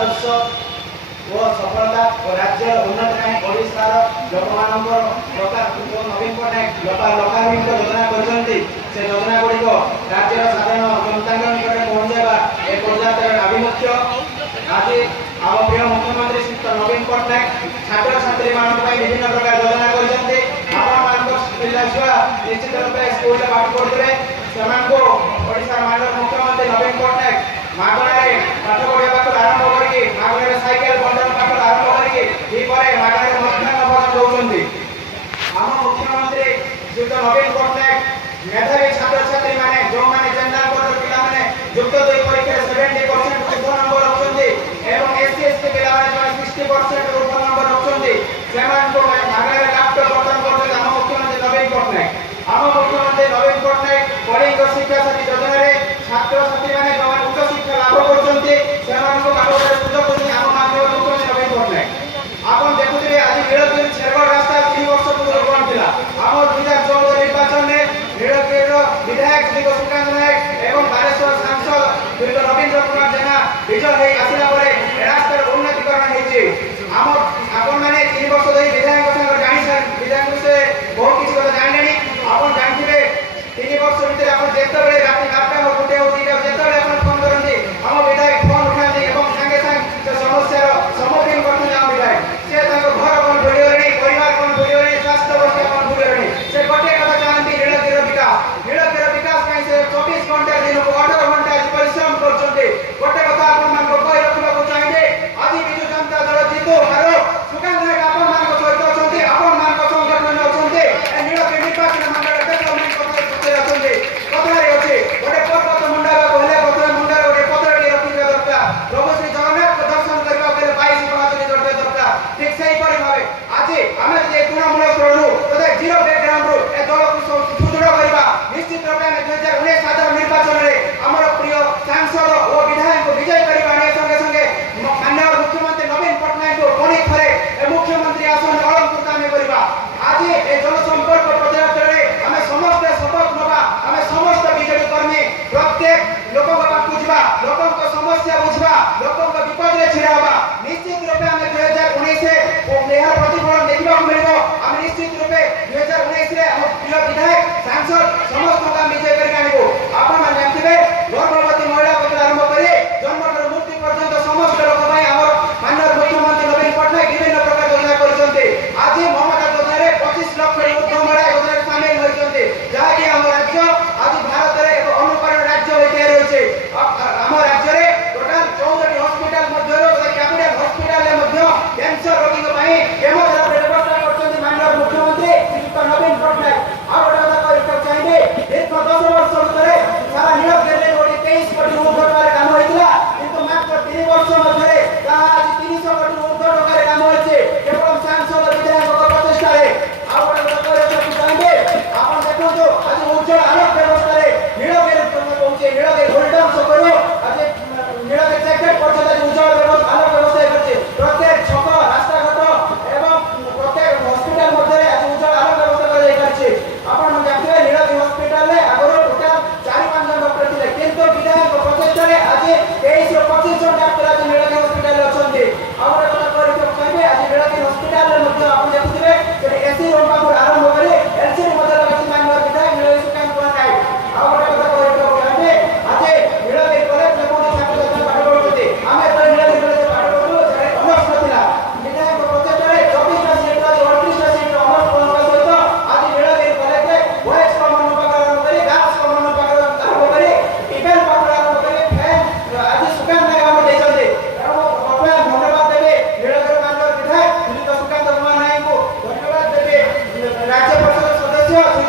आदर्श वो सफलता और राज्य उन्नति ପାଇଁ ओडिशार लोकमानଙ୍କର प्रकार नवीन पटनायक लोकाभिमुख योजना କରିଛନ୍ତି से योजना गुड़िक राज्यर साधारण जनताଙ୍କ ନିକଟରେ ପହଞ୍ଚାଇବା ଏ ପର୍ଯ୍ୟାୟର ଆଭିମୁଖ୍ୟ। आज आम प्रिय मुख्यमंत्री श्री नवीन पटनायक छात्र छात्री मान विभिन्न प्रकार योजना କରିଛନ୍ତି। पिला छुआ निश्चित रूप से स्कूल पाठ पढ़ुवे से ओडिशा माननीय मुख्यमंत्री नवीन पटनायक मागणारे पाठ पढ़ा आरंभ करके मागणारे साइकेल बंटन पाठ आरंभ करके मागणारे मध्याह्न भोजन दौरान आम मुख्यमंत्री श्री नवीन पटनायक मेधावी छात्र छात्री माने जो माने जनरल कोड पिला माने युक्त 2 परीक्षा 70% ऊर्ध्व नंबर रखछन्ती एवं एससी एसटी पिला माने 60% ऊर्ध्व नंबर रखछन्ती सेमान को मागणारे लैपटॉप बंटन करते आम मुख्यमंत्री नवीन पटनायक आम मुख्यमंत्री नवीन पटनायक कलिंग शिक्षा साथी योजना रे छात्र छात्री माने जो उच्च शिक्षा लाभ करछन्ती सेमान को पाठोरे सुযোগ देने आम माननीय मुख्यमंत्री नवीन पटनायक आपन देखुथिबे आज नीलगिरी छेरगढ़ रास्ता 3 वर्ष पूर्व बन थिला आम 2014 निर्वाचन में नीलगिरी विधायक श्री सुकांत नायक एवं बालेश्वर सांसद श्री रवींद्र कुमार जेना विजय हे आसिला परे रास्तार उन्नतीकरण हेछि आम आपन माने 3 वर्ष धरि विधायक संग जानि विधायक से बहुत किछि कथा जानलेनी आपन जानथिबे 3 वर्ष भीतर आपन जेतबे राति 8टा हो गुटे हो 2टा जेतबे आपन फोन करंती आम विधायक फोन उठाନ୍ତି एवं संगे संग से समस्या समाधान करथि आम विधायक से ताको घर कोन भूलियोनी परिवार कोन भूलियोनी स्वास्थ्य अवस्था कोन भूलियोनी से गोटे कथा जानती नीलगिरी विकास ପାଇଁ से 24 घंटा दिन को 18 घंटा परिश्रम करछन्ते गोटे कथा आपन मान को कहि रखबा को चाहिए आज बिजु जनता दल जीतो हारो सुकांत नायक आपन मान को सहित अछन्ते आपन मान को संगठन अछन्ते ए नीलगिरी निर्वाचन मंडल डेभलपमेंट कथा सुते अछन्ते कथा रे अछि गोटे पर्वत मुंडा कहले कथा मुंडा गोटे पत्रटी रखिबा दरकार प्रभु श्री जगन्नाथ को दर्शन करबा गेले 22 पाचरी करते दरकार ठीक सही परि भाबे आज आमे जे तृणमूल स्तरରୁ तथा जीरो बैकग्राउंड रो ए दल को सुदृढ़ करबा निश्चित रूप में 2019 साधारण निर्वाचन रे हमर प्रिय सांसद और विधायक को विजय करबा ने संगे संगे माननीय मुख्यमंत्री नवीन पटनायक को पुणी थरे ए मुख्यमंत्री आसन अलंकृत आमे करबा आज ए जनसंपर्क पदयात्रा रे हमें समस्त शपथ नबा हमें समस्त बीजेपी कर्मी प्रत्येक लोक पाखु जिबा लोक को समस्या बुझबा लोक को विपद रे छिड़ाबा निश्चित रूप में 2019 से नेहा प्रतिफलन देखबा मिलबो हम निश्चित रूप में 2019 रे हम प्रिय विधायक सांसद समस्त का विजय कर आनिबो आपन मान जानथिबे गर्भवती महिला को आरंभ करी जन्मठर मृत्यु पर्यंत समस्त लोक पई हमर माननीय मुख्यमंत्री नवीन पटनायक विभिन्न प्रकार योजना करछन्ते आज ममता योजना रे 25 लाख ऊर्ध्व महिला योजना रे शामिल होइछन्ते जाकी हम राज्य आज भारत रे एक अनुकरण राज्य होई तयार होइछे हम राज्य रे टोटल 14 हॉस्पिटल मध्य रो कैपिटल हॉस्पिटल रे मध्य कैंसर रोगी को पई केमोथेरापी व्यवस्था करछन्ते माननीय मुख्यमंत्री श्री नवीन पटनायक आ बडा कथा चाहिए दीर्घ 10 वर्ष भितर सारा नीलगिरी गोटी 23 कोटी ऊर्ध्व टकार काम होइतला किंतु मात्र 3 वर्ष मध्ये आज 300 कोटी ऊर्ध्व टकार काम होइछे केवल सांसद विधायक को प्रचेष्टा रे आ बडा कथा चाहिए आपन देखो आज उज्जवल आलोक व्यवस्था रे नीलगिरी पहुंचे नीलगिरी गोल्डन सकरो आज नीलगिरी सेक्टर पर्यंत उज्जवल व्यवस्था आलोक व्यवस्था करछे प्रत्येक छक रास्ता घाट एवं प्रत्येक हॉस्पिटल मध्ये आज उज्जवल आलोक व्यवस्था करे करछे आपन जानते नीलगिरी हॉस्पिटल रे आगरो टोटल 4-5 जन डॉक्टर थिले किंतु विधायक प्रचेष्टा रे आज 23 रो 25 जन डॉक्टर आज नीलगिरी हॉस्पिटल रे अछन्ते आउर कथा करि चाहिए आज नीलगिरी हॉस्पिटल रे मध्ये आपन देखुथिबे जे एसी रूम पाखु आरंभ करे एलसी मध्ये लगछि माननीय विधायक नीलगिरी सुकांत नायक आउर कथा करि चाहिए आज नीलगिरी कॉलेज में कोन छात्र छात्री पाठ पढुछथि आमे तो नीलगिरी कॉलेज पाठ पढु जे अनर्स थिला विधायक प्रचेष्टा रे 24 टा सीट आज 38 टा सीट अनर्स पढवा सहित आज नीलगिरी कॉलेज रे बॉयज कॉमन पाकर करी गर्ल्स कॉमन पाकर आरंभ करी इवेंट पाकर आरंभ करी फैन आज सुकांत नायक हम देछन्ते एवं बडा धन्यवाद देबे नीलगिरी माननीय विधायक श्री सुकांत कुमार नायक को धन्यवाद देबे राज्य परिषद सदस्य श्री